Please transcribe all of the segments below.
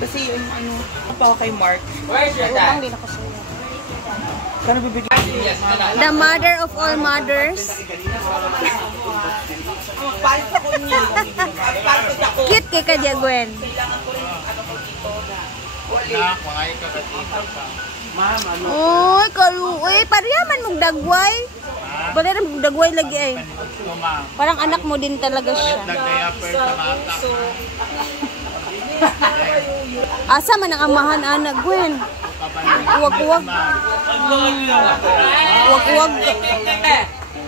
Kasi yung ano, pa kay Mark. Utang din ako sa iyo. Kano bibigyan? The mother of all mothers. Palit ako niya. Palit ako. Cute kay ka dia Gwen. Oy, kaluoy, pariyaman mong dagway. Bala na mong dagway lagi ay. Parang anak mo din talaga siya. Asa man ang amahan anak Gwen? Uwag-uwag. Uwag-uwag.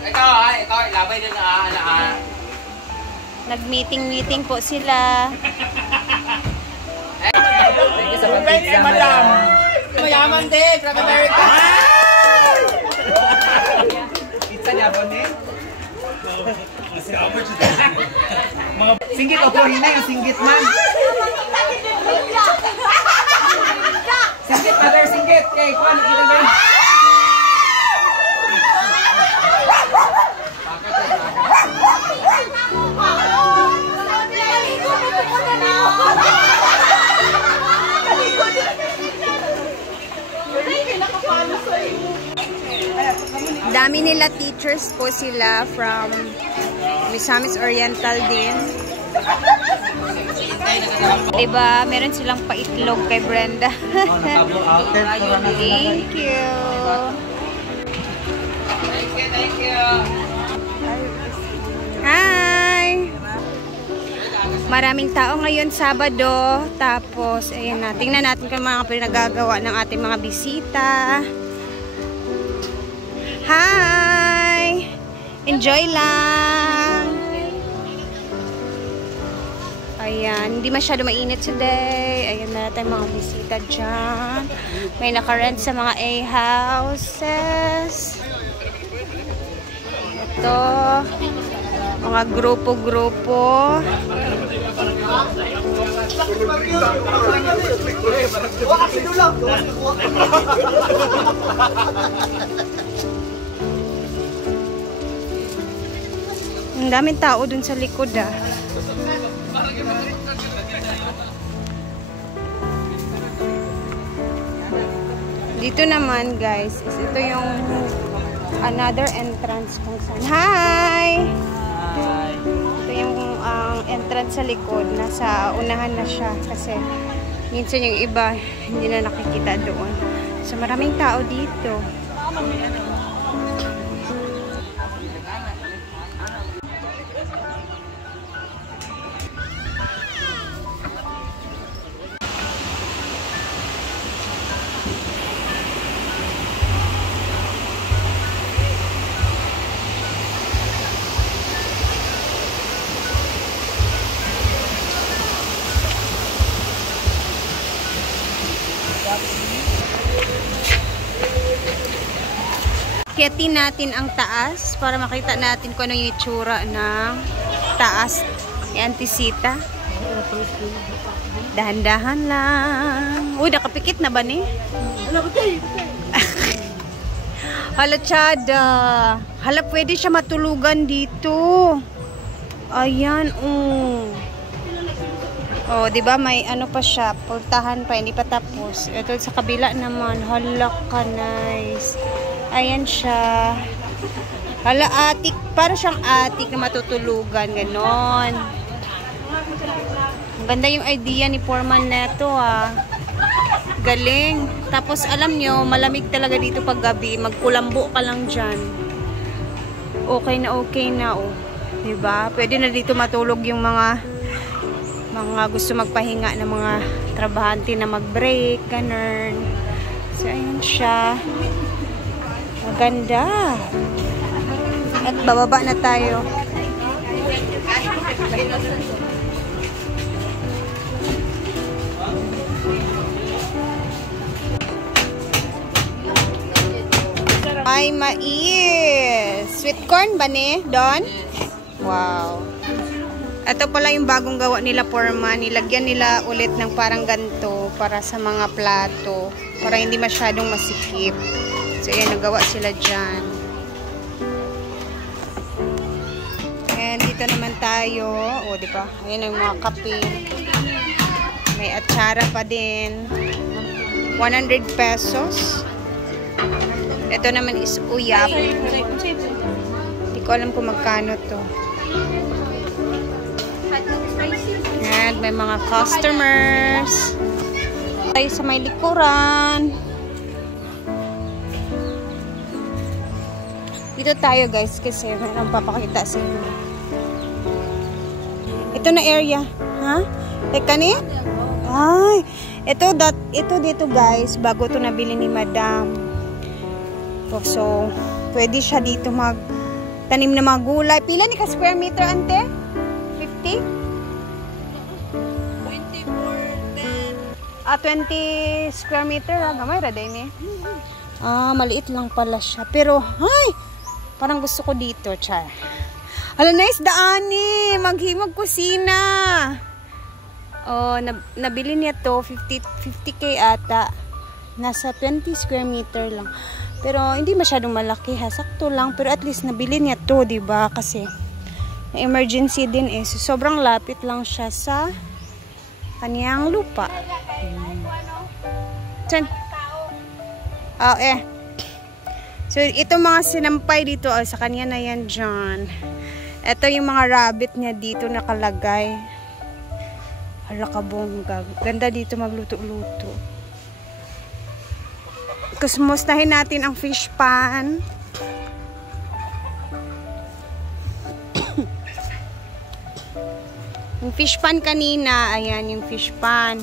Ito, ilabay din na Nag-meeting po sila. Thank you, madam. Mayaman din, from America. Pizza niya po eh. Singgit o po, hinay yung singgit man. Singgit, mother, singgit. Okay, kuha, nakita na. Dami nila teachers po sila from Misamis Oriental din. Diba, meron silang paitlog kay Brenda. Thank you. Thank you. Hi! Maraming tao ngayon Sabado. Tapos, ayan na. Tingnan natin kung mga pinagagawa ng ating mga bisita. Hi! Enjoy lang! Ayan, hindi masyado mainit today. Ayan na natin mga bisita dyan. May nakarent sa mga A-houses. Ito, mga grupo-grupo. Ang daming tao dun sa likod ah. Dito naman guys, ito yung another entrance kung saan. Hi! Ito yung entrance sa likod. Nasa unahan na siya kasi minsan yung iba hindi na nakikita doon. So maraming tao dito. Akitin natin ang taas para makita natin kung ano yung itsura ng taas ni Auntie Sita. Dahan-dahan lang. Uy, nakapikit na ba ni? Hala, Chada. Hala, pwede siya matulugan dito. Ayan, oh, di ba may ano pa siya, pultahan pa, hindi pa tapos. Ito sa kabila naman, hala ka, nice. Ayan siya. Hala, atik. Para siyang atik na matutulugan. Ganon. Ang ganda yung idea ni Foreman neto ah. Galing. Tapos alam nyo, malamig talaga dito pag gabi. Magkulambo ka lang dyan. Okay na oh. Diba? Pwede na dito matulog yung mga gusto magpahinga ng mga trabahante na mag-break. Ganon. So, ayan siya. Maganda. At bababa na tayo. Ay, mais. Sweet corn ba ni? Don? Wow. Ito pala yung bagong gawa nila, Foreman. Nilagyan nila ulit ng parang ganito para sa mga plato. Para hindi masyadong masikip. So, ayan, nagawa sila dyan. And dito naman tayo. O, diba? Ayan yung mga kape. May atsara pa din. 100 pesos. Ito naman is uyap. Hindi ko alam kung magkano to. And may mga customers. Tayo sa may likuran. Dito tayo guys kasi mayroong papakita sa inyo. Ito na area. Ha? Teka niya? Ay, ito dito guys, bago ito nabili ni Madam. So, pwede siya dito magtanim na mga gulay. Pila ni ka square meter, ante? 50? 20 square meter. Gamay ra din eh. Maliit lang pala siya. Pero, ay! Parang gusto ko dito, char. Hala, nice daan eh. Maghimog kusina. Oh, nabili niya to 50k ata. Nasa 20 square meter lang. Pero hindi masyadong malaki ha, sakto lang, pero at least nabili niya to, 'di ba? Kasi emergency din eh. So, sobrang lapit lang siya sa kaniyang lupa. Saan? So, ito mga sinampay dito sa kanya na yan dyan. Ito yung mga rabbit niya dito nakalagay. Hala ka bongga. Ganda dito magluto-luto. Kusmustahin natin ang fish pan. Yung fish pan kanina, ayan yung fish pan.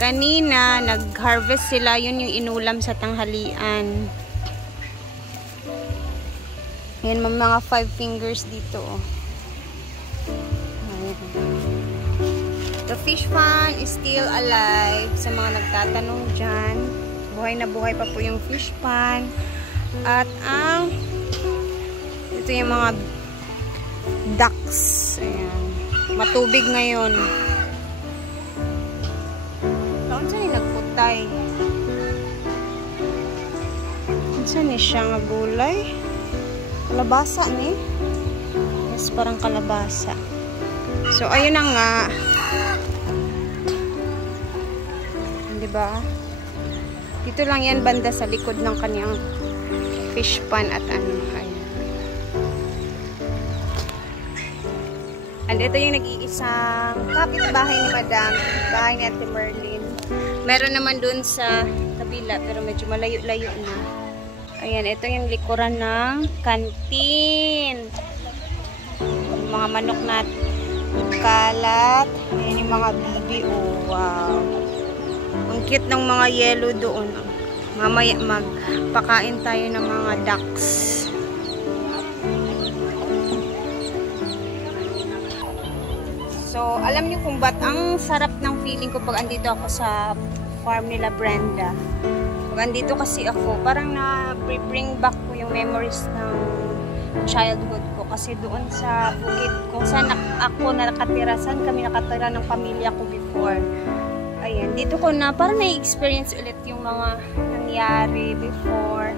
Kanina, nag-harvest sila. Yun yung inulam sa tanghalian. Ayan, mga 5 fingers dito. The fish pan is still alive. Sa mga nagtatanong dyan. Buhay na buhay pa po yung fish pan. At ito yung mga ducks. Ayan. Matubig ngayon. Saan siya nagputay? Saan siya nga gulay? Kalabasa ni? Yes, parang kalabasa. So, ayun na nga. Diba? Dito lang yan banda sa likod ng kanyang fish pan at ano. Ayan. And ito yung nag-iisang kapitbahay ni Madam. Bahay ni Ate Merlin. Meron naman dun sa kabila pero medyo malayo-layo na. Ayan, ito yung likuran ng kantin. Yung mga manok natin. Kalat. Ayan yung mga bibi. Oh, wow. Ang cute ng mga yellow doon. Mamaya magpakain tayo ng mga ducks. So, alam niyo kung ba't ang sarap ng feeling ko pag andito ako sa farm nila Brenda. Pag andito kasi ako, parang na-bring back ko yung memories ng childhood ko. Kasi doon sa bukid kung saan ako nakatira, saan kami nakatira ng pamilya ko before. Ayan, dito ko na parang na-experience ulit yung mga nangyari before.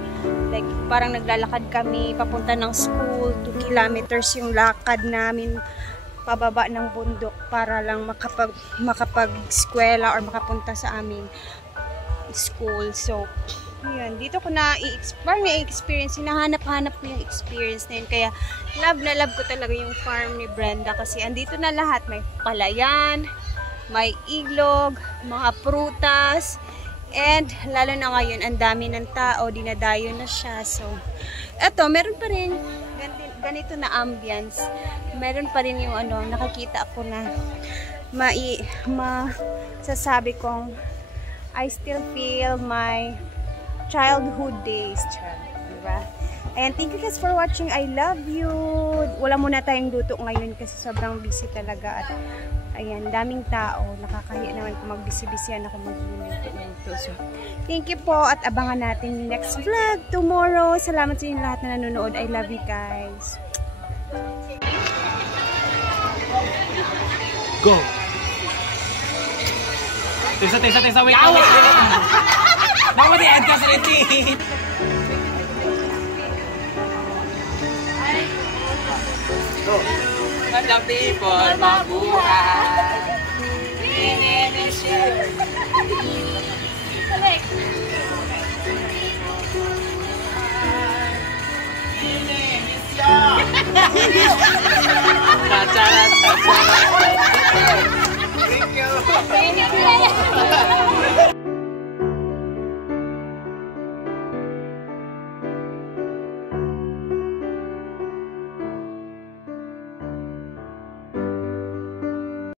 Like, parang naglalakad kami papunta ng school, 2 kilometers yung lakad namin pababa ng bundok para lang makapag-eskwela or makapunta sa aming school. So, ayan, dito ko parang na-experience, hinahanap-hanap ko yung experience na yun. Kaya, love na love ko talaga yung farm ni Brenda kasi andito na lahat. May palayan, may iglog, mga prutas, and lalo na ngayon, ang dami ng tao, dinadayo na siya. So, eto, meron pa rin ganito na ambience. Meron pa rin yung nakakita ako na masasabi kong I still feel my childhood days. Diba? And thank you guys for watching. I love you. Wala muna tayong luto ngayon kasi sobrang busy talaga. At ayan, daming tao. Nakakahiya naman kung magbisi-bisihan ako magluluto. So, thank you po at abangan natin yung next vlog tomorrow. Salamat sa inyo lahat na nanonood. I love you guys. Go! Tisa, wait! Naku, di-end ka sa retin! Madam people, mabuhay. Minimiss you. Minimiss you. Tacharan.